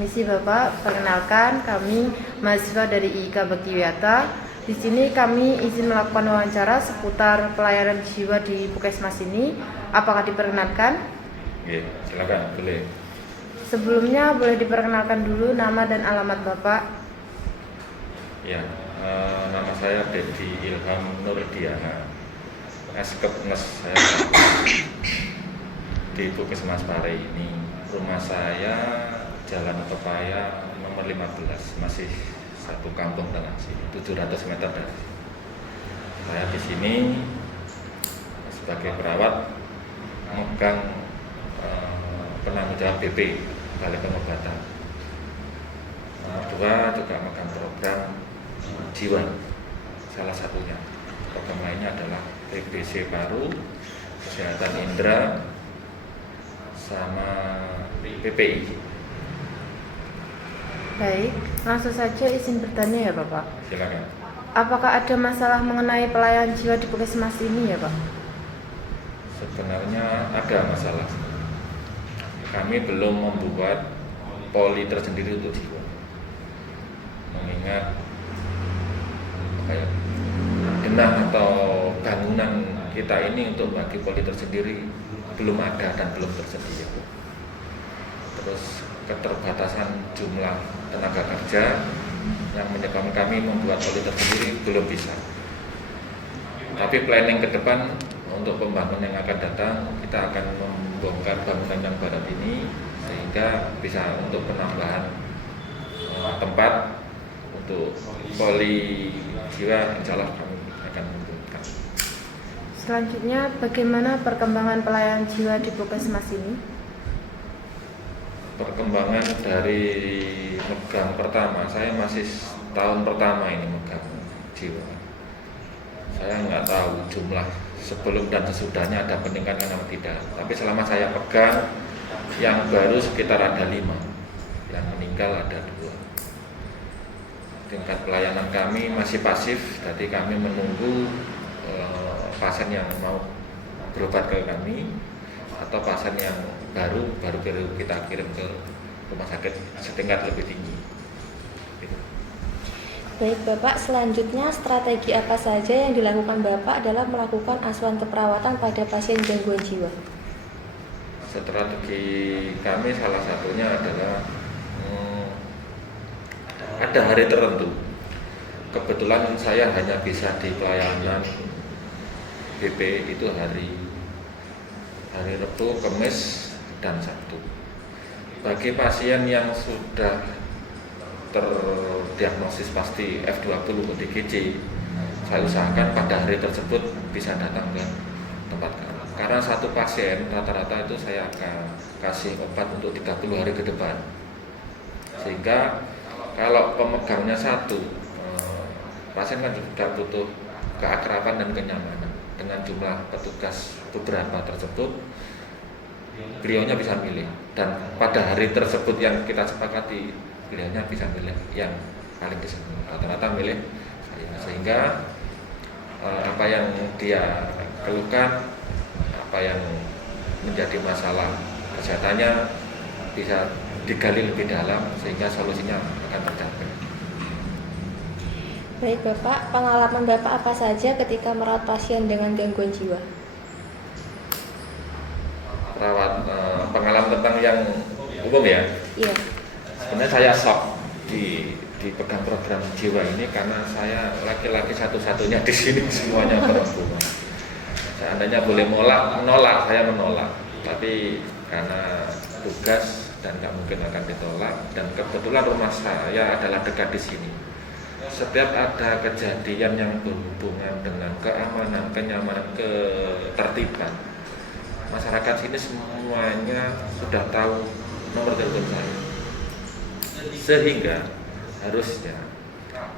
Misi Bapak, perkenalkan kami mahasiswa dari IIK Bakti Wiyata. Di sini kami izin melakukan wawancara seputar pelayanan jiwa di Puskesmas ini. Apakah diperkenankan? Oke, silakan, boleh. Sebelumnya boleh diperkenalkan dulu nama dan alamat Bapak. Ya, nama saya Dedi Ilham Nurdiana, Eskepnes saya di Puskesmas Pare ini. Rumah saya Jalan Pepaya nomor 15, masih satu kampung dengan sini, 700 meter dari sini. Saya di sini sebagai perawat megang penanggung jawab BP, Balai Pengobatan. Kedua juga megang program jiwa, salah satunya. Program lainnya adalah TBC Paru, Kesehatan Indera, sama PPI. Baik, langsung saja izin bertanya ya Bapak. Silakan. Apakah ada masalah mengenai pelayanan jiwa di Puskesmas ini ya Pak? Sebenarnya ada masalah. Kami belum membuat poli tersendiri untuk jiwa. Mengingat denah atau bangunan kita ini untuk bagi poli tersendiri belum ada dan belum tersedia. Terus keterbatasan jumlah tenaga kerja yang menyebabkan kami membuat poli tersendiri belum bisa. Tapi planning ke depan untuk pembangunan yang akan datang, kita akan membongkar bangunan yang barat ini sehingga bisa untuk penambahan tempat untuk poli jiwa, insya Allah kami akan membuka. Selanjutnya, bagaimana perkembangan pelayanan jiwa di Puskesmas ini? Perkembangan dari megang pertama, saya masih tahun pertama ini megang jiwa. Saya nggak tahu jumlah sebelum dan sesudahnya ada peningkatan atau tidak. Tapi selama saya pegang, yang baru sekitar ada 5, yang meninggal ada 2. Tingkat pelayanan kami masih pasif, jadi kami menunggu pasien yang mau berobat ke kami atau pasien yang baru kita kirim ke rumah sakit setingkat lebih tinggi. Baik Bapak, selanjutnya strategi apa saja yang dilakukan Bapak dalam melakukan asuhan keperawatan pada pasien gangguan jiwa? Strategi kami salah satunya adalah ada hari tertentu. Kebetulan saya hanya bisa di pelayanan BP itu hari Rabu, Kamis, dan Sabtu. Bagi pasien yang sudah terdiagnosis pasti F20 ODGJ, saya usahakan pada hari tersebut bisa datang ke tempat kami. Karena satu pasien rata-rata itu saya akan kasih obat untuk 30 hari ke depan. Sehingga kalau pemegangnya satu, pasien kan juga butuh keakraban dan kenyamanan. Dengan jumlah petugas beberapa tersebut, beliaunya bisa milih, dan pada hari tersebut yang kita sepakati beliaunya bisa milih yang paling disebut, rata-rata milih saya, sehingga apa yang dia keluhkan, apa yang menjadi masalah kesehatannya bisa digali lebih dalam sehingga solusinya akan tercapai. Baik Bapak, pengalaman Bapak apa saja ketika merawat pasien dengan gangguan jiwa? Pengalaman tentang yang umum ya. Iya. Sebenarnya saya shock dipegang program jiwa ini karena saya laki-laki satu-satunya di sini, semuanya perempuan. Seandainya boleh menolak, saya menolak. Tapi karena tugas dan nggak mungkin akan ditolak, dan kebetulan rumah saya adalah dekat di sini. Setiap ada kejadian yang berhubungan dengan keamanan, kenyamanan, ketertiban, masyarakat sini semuanya sudah tahu nomor telepon saya. Sehingga harusnya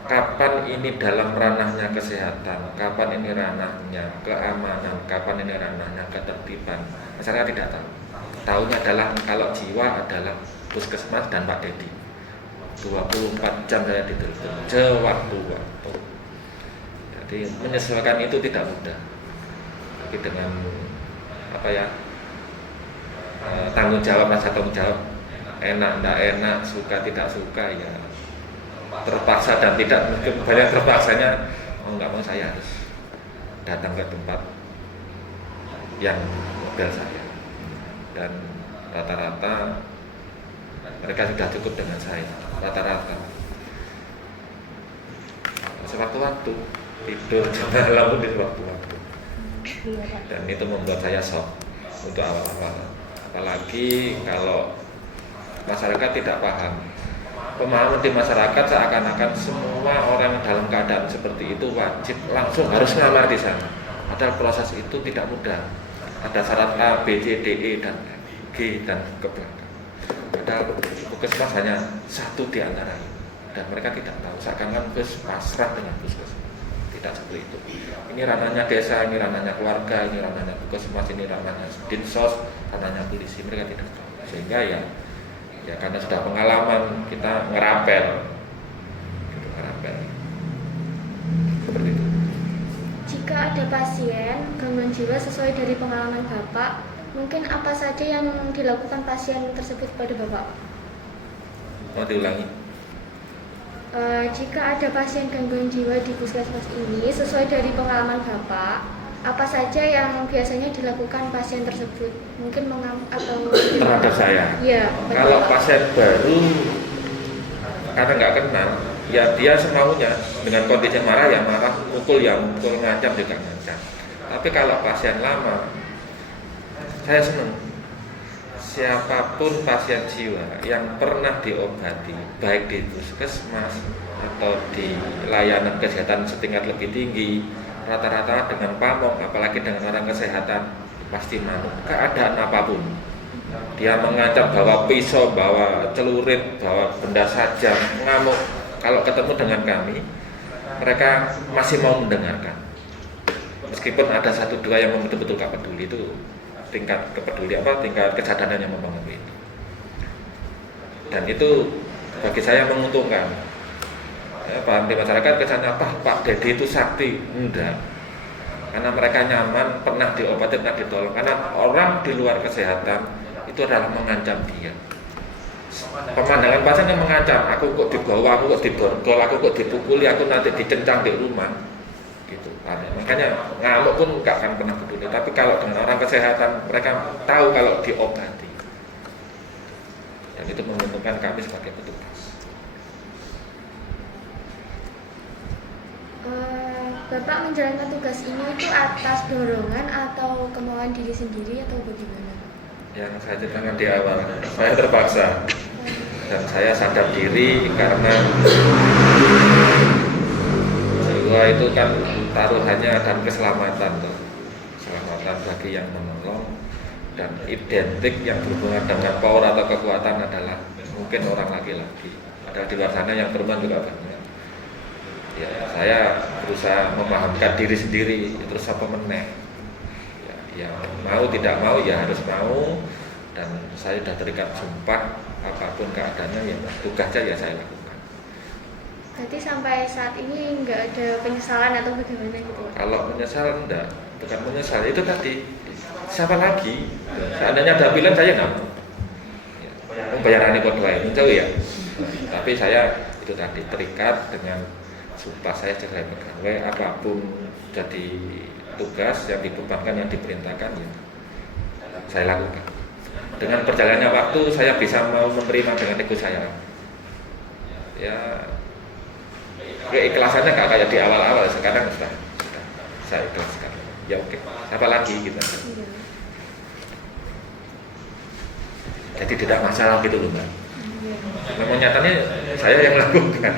kapan ini dalam ranahnya kesehatan, kapan ini ranahnya keamanan, kapan ini ranahnya ketertiban, masyarakat tidak tahu. Tahunya adalah kalau jiwa adalah Puskesmas dan Pak Dedi. 24 jam saya ditelepon, sewaktu-waktu. Jadi menyesuaikan itu tidak mudah. Tapi dengan tanggung jawab, rasa tanggung jawab, enak ndak enak, suka tidak suka ya terpaksa dan tidak mungkin banyak terpaksanya mau nggak mau saya harus datang ke tempat yang model saya, dan rata-rata mereka sudah cukup dengan saya, rata-rata sewaktu-waktu tidur malam pun di sewaktu-waktu, dan itu membuat saya shock untuk awal-awal, apalagi kalau masyarakat tidak paham. Pemahaman di masyarakat seakan-akan semua orang dalam keadaan seperti itu wajib langsung harus ngamar di sana. Padahal proses itu tidak mudah. Ada syarat A, B, C, D, E, dan G dan ke belakang. Padahal puskesmas hanya satu di antara itu. Dan mereka tidak tahu. Seakan-akan pasrah dengan puskesmas. Tidak seperti itu. Ini ranahnya desa, ini ranahnya keluarga, ini ranahnya puskesmas, ini ranahnya dinsos, ranahnya polisi. Mereka tidak tahu. Sehingga ya karena sudah pengalaman kita ngerapel seperti itu. Jika ada pasien gangguan jiwa sesuai dari pengalaman Bapak, mungkin apa saja yang dilakukan pasien tersebut pada Bapak? Mau diulangi? Jika ada pasien gangguan jiwa di puskesmas ini sesuai dari pengalaman Bapak, apa saja yang biasanya dilakukan pasien tersebut? Mungkin atau Terhadap saya? Iya. Kalau pasien baru karena nggak kenal, ya dia semaunya dengan kondisi marah ya marah, mukul ya mukul, ngancam juga ngancam. Tapi kalau pasien lama, saya senang. Siapapun pasien jiwa yang pernah diobati, baik di puskesmas atau di layanan kesehatan setingkat lebih tinggi, rata-rata dengan pamong, apalagi dengan orang kesehatan, pasti mau keadaan apapun. Dia mengancam bawa pisau, bawa celurit, bawa benda sajam, ngamuk. Kalau ketemu dengan kami, mereka masih mau mendengarkan. Meskipun ada satu dua yang betul-betul gak peduli, itu tingkat tingkat kesadarannya mempengaruhi itu. Dan itu bagi saya menguntungkan. Ya, paham di masyarakat kesannya Pak Dedi itu sakti, enggak. Karena mereka nyaman, pernah diobati, pernah ditolong. Karena orang di luar kesehatan itu adalah mengancam dia. Pemandangan pasien yang mengancam, aku kok dibawa, aku kok diborgol, aku kok dipukuli, aku nanti dicencang di rumah. Gitu. Makanya ngamuk pun nggak akan pernah peduli. Tapi kalau dengan orang kesehatan, mereka tahu kalau diobati. Dan itu menguntungkan kami sebagai petugas. Bapak menjalankan tugas ini itu atas dorongan atau kemauan diri sendiri atau bagaimana? Yang saya ceritakan di awal, saya terpaksa dan saya sadar diri karena jiwa itu kan taruhannya dan keselamatan bagi yang menolong, dan identik yang berhubungan dengan power atau kekuatan adalah mungkin orang laki-laki. Ada di luar sana yang perempuan juga banyak. Ya, saya berusaha memahamkan diri sendiri, terus apa meneh. Ya mau tidak mau ya harus mau, dan saya sudah terikat sumpah apapun keadaannya ya tugasnya ya saya lakukan. Berarti sampai saat ini nggak ada penyesalan atau bagaimana gitu? Kalau menyesal enggak, bukan menyesal, itu tadi siapa lagi? Seandainya ada pilihan saya nggak mau. Bayaran ini kodwai jauh ya. Tapi saya itu tadi terikat dengan sumpah saya sebagai pegawai, apapun jadi tugas yang dibebankan, yang diperintahkan ya saya lakukan. Dengan berjalannya waktu saya bisa mau menerima dengan ego saya. Ya keikhlasannya nggak kayak di awal-awal, sekarang sudah saya ikhlaskan. Ya oke, apa lagi gitu. Iya. Jadi tidak masalah gitu loh Mbak. Iya. Memang nyatanya saya yang lakukan.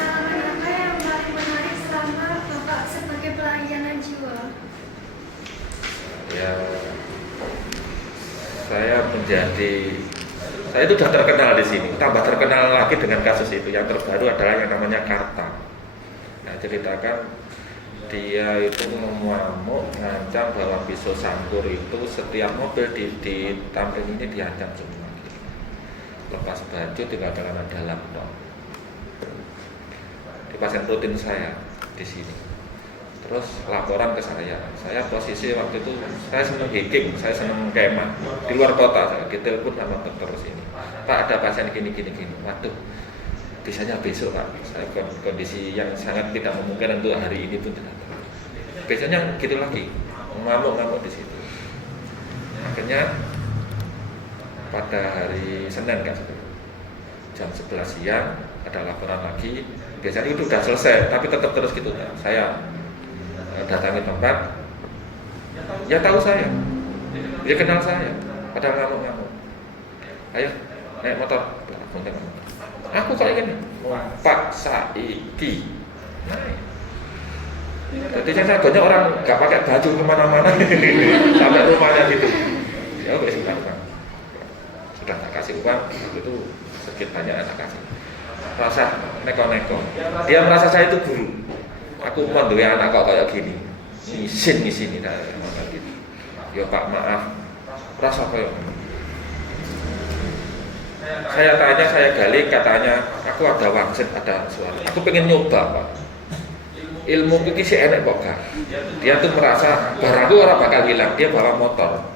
Apa yang paling menarik selama Bapak sebagai pelayanan jiwa? Ya, saya itu sudah terkenal di sini, tambah terkenal lagi dengan kasus itu. Yang terbaru adalah yang namanya Karta. Nah, ceritakan dia itu mengamuk, ngancam bawa pisau sangkur itu setiap mobil di Tamrin ini diancam semua. Lepas baju tinggal celana dalam dong. Di pasien rutin saya di sini. terus laporan ke saya posisi waktu itu saya senang hiking, saya senang kemah di luar kota, saya ditelepon sama dokter sini, Pak ada pasien gini, waduh bisanya besok Pak, saya kondisi yang sangat tidak memungkinkan untuk hari ini pun tidak tahu. Besoknya gitu lagi, ngamuk di situ. Akhirnya pada hari Senin kan, jam 11 siang ada laporan lagi, biasanya itu sudah selesai, tapi tetap terus gitu. Saya datangi tempat, ya tahu saya, dia kenal saya, padahal ngamuk. Ayo naik motor, aku kayak gini, Pak Saiki naik. Jadi saya banyak orang nggak pakai baju kemana-mana sampai rumahnya gitu. Ya udah sudah tak kasih uang, itu sedikit banyak tak kasih. Rasa neko-neko, dia merasa saya itu guru. Aku mau dua anak kok kayak gini, ngisin ini dah, gitu. Ya Pak maaf, rasa kayak. Saya tanya, saya gali, katanya aku ada wangsit, ada suara. Aku pengen nyoba Pak. Ilmu pikir sih enak kok Kak. Dia tuh merasa barangku orang bakal hilang. Dia bawa motor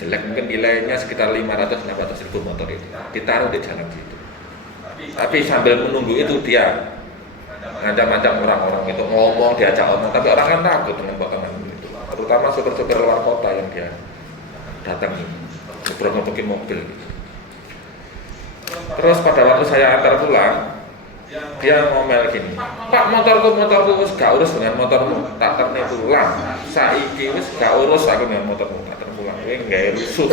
jelek, mungkin nilainya sekitar 500-600 ribu motor itu. Ditaruh di jalan situ. Tapi sambil menunggu itu dia ngajak-ngajak orang-orang itu ngomong, diajak omong, tapi orang kan takut dengan potongan itu. Terutama supir-supir luar kota yang dia datangi, ngebrokin mobil gitu. Terus pada waktu saya antar pulang, dia ngomel gini, Pak motorku wis gak urus dengan motormu, tak terne pulang. Saiki wis gak urus aku dengan motormu, tak terne pulang. Kowe nggawe rusuh.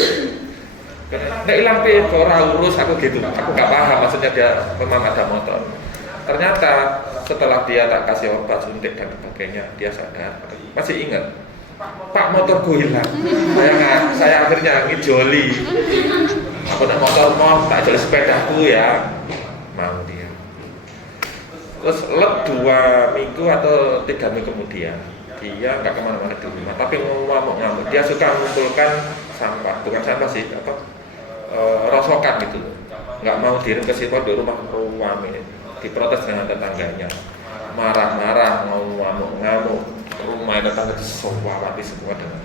Nek ilang piye kok ora urus aku gitu. Aku gak paham maksudnya dia memang ada motor. Ternyata setelah dia tak kasih obat suntik dan sebagainya, dia sadar, masih ingat, Pak motorku hilang. Saya akhirnya ngijoli. Aku nak motor mau tak joli sepedaku ya. Mau dia. Terus 2 minggu atau 3 minggu kemudian, dia nggak kemana-mana di rumah, tapi ngamuk. Dia suka mengumpulkan sampah, bukan sampah sih, rosokan gitu. Nggak mau dirim ke sipol di rumah ruame, diprotes dengan tetangganya, marah-marah, mau ngamuk, rumah tetangga disewawati semua dengan.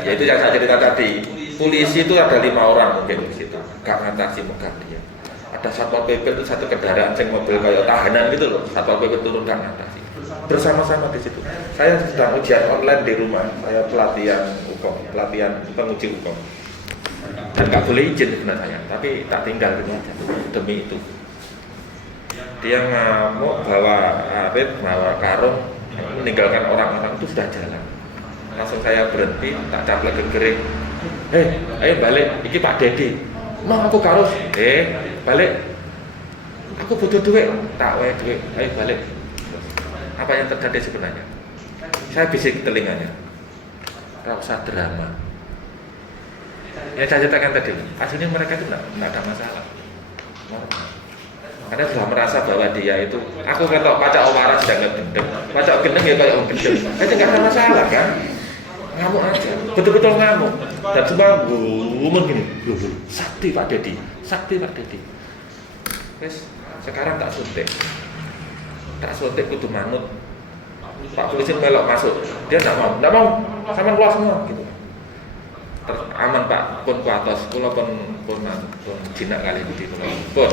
Ya itu yang saya cerita tadi, polisi itu ada 5 orang mungkin di situ, nggak ngatasi muka dia. Ada satpol pp itu satu kendaraan ceng mobil kayak tahanan gitu loh, satpol pp turun nggak ngatasi. Bersama-sama di situ. Saya sedang ujian online di rumah, saya pelatihan penguji hukum. Dan nggak boleh izin sebenarnya, tapi tak tinggal gitu aja demi itu. Dia ngamuk, bawa arit, bawa karung, meninggalkan orang-orang itu sudah jalan. Langsung saya berhenti, tak caplek gegering. Ayo balik, iki Pak Dedi. Mau aku karus, balik. Aku butuh duit, tak wae duit. Ayo balik. Apa yang terjadi sebenarnya? Saya bisik telinganya. Gak usah drama. Yang saya ceritakan tadi, aslinya mereka itu tidak ada masalah. Karena sudah merasa bahwa dia itu, aku kata pacak waras sedang gendeng, pacak gendeng ya kayak gendeng, itu nggak ada masalah kan? Ngamuk aja, betul-betul ngamuk. Dan semua ngomong gini, sakti Pak Dedi. Terus sekarang tak suntik kudu manut. Pak polisi melok masuk, dia nggak mau, sama keluar semua gitu. Terus aman Pak, pun kuatos, kula pun jinak kali itu pun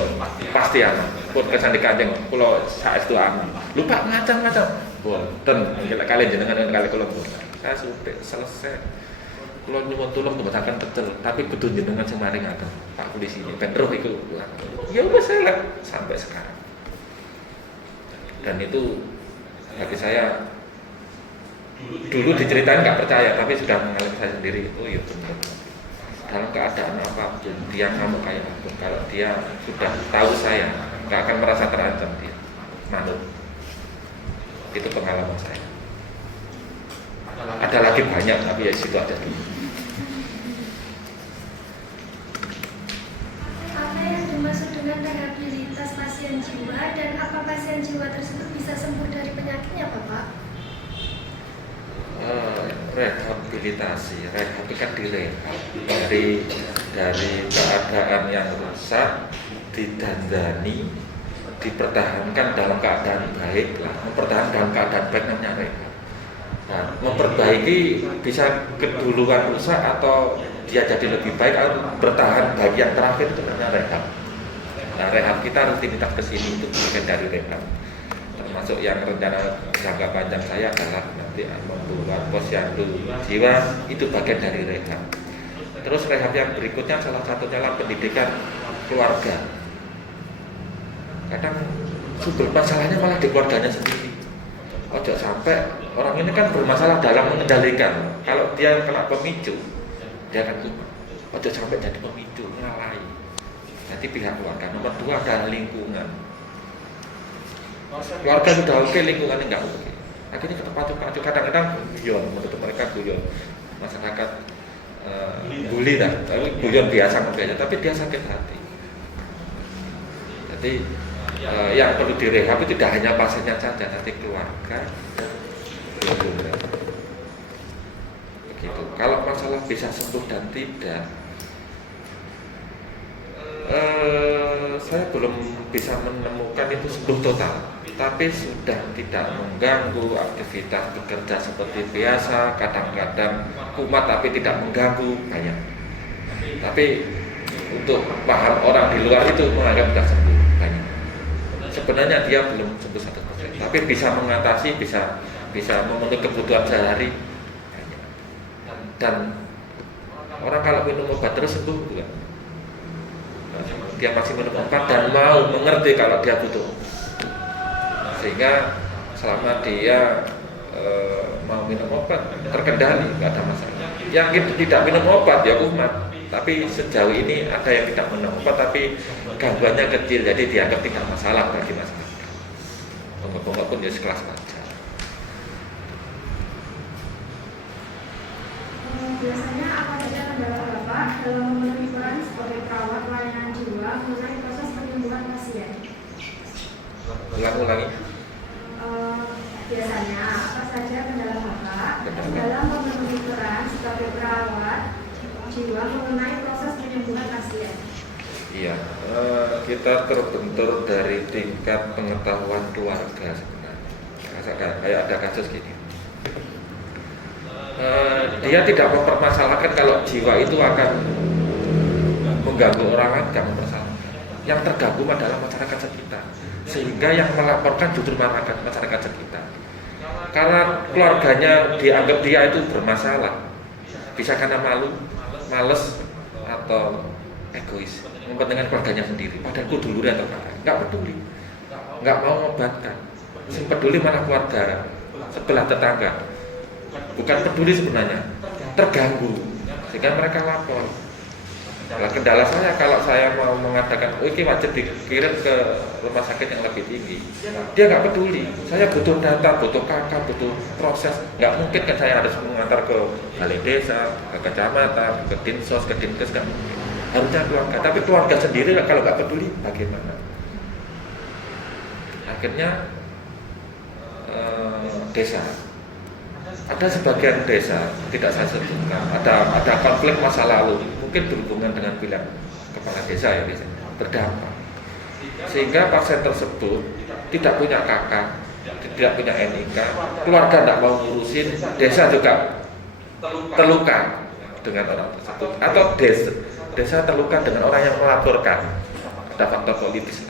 pasti aman, pun kesan di kanjeng, kula saestu aman. Lupa ngacang-ngacang, boten kali jenengan kali kula pun. Saya sudah selesai. Kula nyuwun tulung tembatakan betul, tapi kudu jenengan sing maring ngaten Pak polisi ini, ben roh iku. Ya wis saya sampai sekarang. Dan itu bagi saya dulu diceritain nggak percaya, tapi sudah mengalami saya sendiri. Oh iya benar. Dalam keadaan apapun dia ngamuk kayak apapun, kalau dia sudah tahu saya, nggak akan merasa terancam dia. Manut. Itu pengalaman saya. Ada lagi banyak, tapi ya situ ada dulu. Apa yang dimaksud dengan rehabilitas pasien jiwa dan apa pasien jiwa tersebut bisa sembuh dari penyakitnya, Bapak? Rehabilitasi, rehab itu kan direhab dari keadaan yang rusak, didandani, dipertahankan dalam keadaan baik lah, mempertahankan dalam keadaan baik namanya rehab. Nah, memperbaiki bisa keduluan rusak atau dia jadi lebih baik atau bertahan bagian terakhir itu namanya rehab. Nah, rehab kita rutinitas kesini itu bagian dari rehab. Termasuk yang rencana jangka panjang saya adalah nanti membuat posyandu jiwa, itu bagian dari rehab. Terus rehab yang berikutnya salah satunya adalah pendidikan keluarga. Kadang sumber masalahnya malah di keluarganya sendiri. Ojo sampai orang ini kan bermasalah dalam mengendalikan. Kalau dia kena pemicu, dia akan kumat. Ojo sampai jadi pemicu, ngalahi. Nanti pihak keluarga. Nomor 2 adalah lingkungan. Keluarga sudah oke, lingkungannya nggak oke. Akhirnya ketemu kadang-kadang guyon, menurut mereka guyon. Masyarakat bully lah, tapi guyon biasa aja. Tapi dia sakit hati. Jadi yang perlu direhab itu tidak hanya pasiennya saja, tapi keluarga. Begitu. Kalau masalah bisa sembuh dan tidak, saya belum bisa menemukan itu sembuh total. Tapi sudah tidak mengganggu aktivitas bekerja seperti biasa. Kadang-kadang kumat tapi tidak mengganggu, banyak. Tapi untuk paham orang di luar itu menganggap sudah sembuh, banyak. Sebenarnya dia belum sembuh 100%, tapi bisa mengatasi, bisa memenuhi kebutuhan sehari. Dan orang kalau minum obat terus sembuh juga. Dia masih minum obat dan mau mengerti kalau dia butuh, sehingga selama dia mau minum obat terkendali, nggak ada masalah. Yang tidak minum obat ya kumat. Tapi sejauh ini ada yang tidak minum obat tapi gangguannya kecil, jadi dianggap tidak masalah bagi masyarakat. Bongkok-bongkok pun ya sekelas saja. Biasanya apa saja kendala Bapak dalam memenuhi peran sebagai perawat layanan jiwa mengenai proses penyembuhan pasien? Ulangi. Biasanya apa saja kendala Bapak dalam memenuhi peran sebagai perawat jiwa mengenai proses penyembuhan pasien? Iya, kita terbentur dari tingkat pengetahuan keluarga sebenarnya. Kayak ada kasus gini. Dia tidak mempermasalahkan kalau jiwa itu akan mengganggu orang lain, tidak mempermasalahkan. Yang terganggu adalah masyarakat sekitar, sehingga yang melaporkan justru masyarakat sekitar. Karena keluarganya dianggap dia itu bermasalah, bisa karena malu, males, atau egois, mempentingkan keluarganya sendiri. Padahal duluran terparah, nggak peduli, nggak mau mengobatkan. Yang peduli malah keluarga, sebelah tetangga. Bukan peduli sebenarnya, terganggu, sehingga mereka lapor. Nah, kendala saya kalau saya mau mengatakan, ini wajib dikirim ke rumah sakit yang lebih tinggi, dia nggak peduli. Saya butuh data, butuh kakak, butuh proses. Nggak mungkin kan saya harus mengantar ke balai desa, ke kecamatan, ke dinsos, ke dinkes, nggak mungkin. Harusnya keluarga, tapi keluarga sendiri kalau nggak peduli, bagaimana? Akhirnya desa. Ada sebagian desa, tidak saya sebutkan, ada konflik masa lalu, mungkin berhubungan dengan pilihan kepala desa ya biasanya, berdampak. Sehingga pasien tersebut tidak punya kakak, tidak punya NIK, keluarga tidak mau ngurusin, desa juga terluka dengan orang tersebut, atau desa terluka dengan orang yang melaporkan. Ada faktor politis,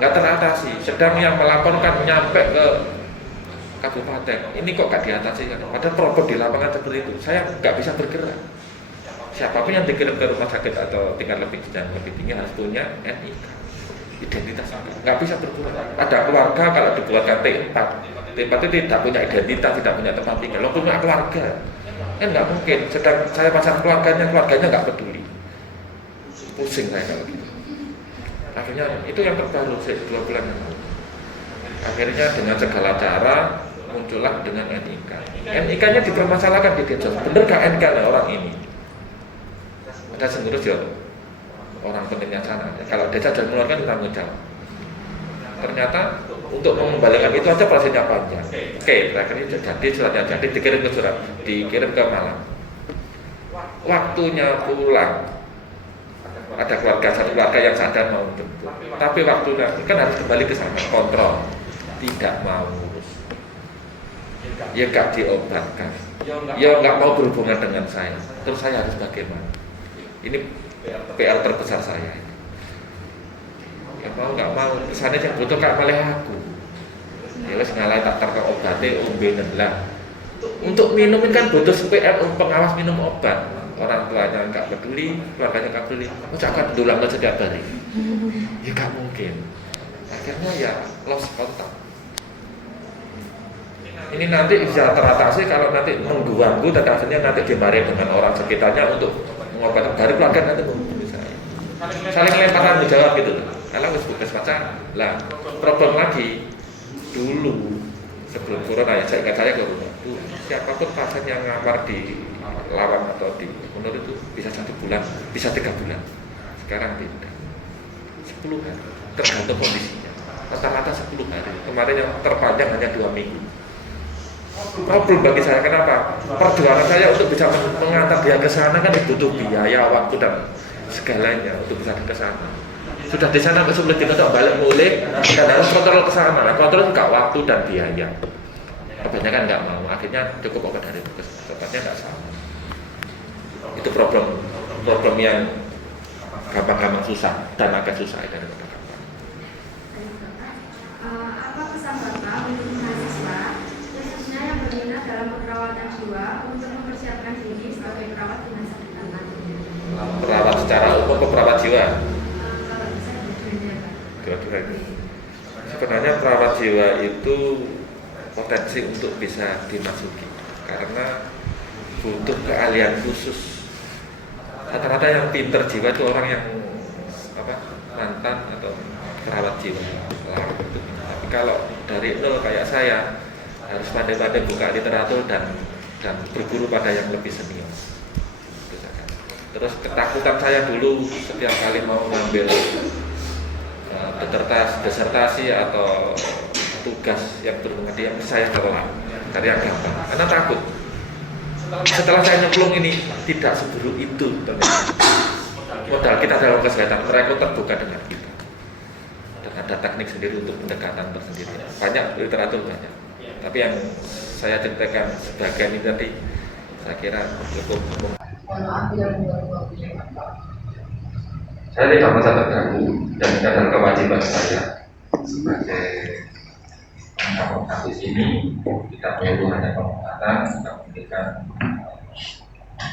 nggak teratasi. Sedang yang melaporkan nyampe ke kabupaten, ini kok nggak diatasi? Padahal problem di lapangan seperti itu, saya nggak bisa bergerak. Siapapun yang dikirim ke rumah sakit atau tingkat lebih tinggi harus punya NIK, identitas, nggak bisa bergerak. Ada keluarga kalau dibuatkan T4 itu tidak punya identitas, tidak punya tempat tinggal, lo punya keluarga, kan nggak mungkin. Sedang saya pasang keluarganya nggak peduli, pusing saya kalau gitu. Akhirnya itu yang terbaru 2 bulan yang lalu. Akhirnya dengan segala cara muncullah dengan NIK. NIK-nya dipermasalahkan di desa. Bener gak NIK orang ini? Ada sengurus ya orang pentingnya sana. Kalau desa dan mengeluarkan tanggung jawab. Ternyata untuk mengembalikan itu aja prosesnya panjang. Oke, terakhir jadi suratnya jadi dikirim ke Malang. Waktunya pulang ada satu keluarga yang sadar mau bentuk. Tapi waktu nanti kan harus kembali ke sana kontrol, tidak mau ngurus, ya nggak diobatkan, ya nggak mau berhubungan dengan saya. Terus saya harus bagaimana? Ini PR terbesar saya. Ya mau nggak mau, kesannya yang butuh kak malah aku. Ya wes ngalai tak terke obatnya umbenan lah. Untuk minum kan butuh PR pengawas minum obat. Orang tuanya nggak peduli, keluarganya nggak peduli. Aku akan dulang setiap hari. Ya nggak mungkin. Akhirnya ya lost kontak. Ini nanti bisa teratasi kalau nanti mengganggu, dan akhirnya nanti dimarahin dengan orang sekitarnya untuk mengobati. Baru keluarga nanti menghubungi saya. Saling lempar tanggung jawab gitu. Kalau wis puskesmas lah, problem lagi dulu sebelum corona ya, saya ingat saya ke rumah itu siapapun pasien yang ngamar di Lawang atau di Munur itu bisa 1 bulan, bisa 3 bulan. Sekarang tidak, 10 hari, tergantung kondisinya. Rata-rata 10 hari. Kemarin yang terpanjang hanya 2 minggu. Problem bagi saya, kenapa? Perjuangan saya untuk bisa mengantar dia ke sana kan butuh biaya, waktu dan segalanya untuk bisa ke sana. Sudah di sana kesulitan kita untuk balik mulai dan harus kontrol ke sana. Nah, kontrol nggak waktu dan biaya. Kebanyakan nggak mau. Akhirnya cukup obat dari puskesmas, obatnya nggak sama. Itu problem yang gampang-gampang susah dan agak susah dari gampang. Apa pesan Bapak untuk mahasiswa khususnya yang berminat dalam keperawatan jiwa untuk mempersiapkan diri sebagai perawat di masa depan? Perawat secara umum, perawat jiwa. Sebenarnya perawat jiwa itu potensi untuk bisa dimasuki karena butuh keahlian khusus. Rata-rata yang pinter jiwa itu orang yang mantan atau perawat jiwa. Tapi kalau dari nol kayak saya harus pandai-pandai buka literatur dan berguru pada yang lebih senior. Terus ketakutan saya dulu setiap kali mau ngambil disertasi atau tugas yang berhubungan dia saya tolak karena gampang, karena takut. Setelah saya nyemplung ini tidak seburuk itu ternyata. Modal kita dalam kesehatan, mereka terbuka dengan kita dan ada teknik sendiri untuk pendekatan tersendiri. Banyak literatur banyak, tapi yang saya ceritakan sebagian ini tadi saya kira cukup. Saya tidak merasa terganggu dan ini adalah kewajiban saya sebagai kampus ini. Kita perlu hanya pengobatan, kita memberikan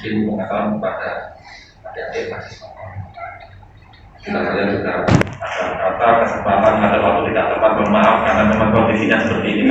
ilmu pengetahuan kepada adik-adik mahasiswa. Kita saja sudah ada kata kesempatan, ada waktu tidak tepat, mohon maaf karena memang kondisinya seperti ini.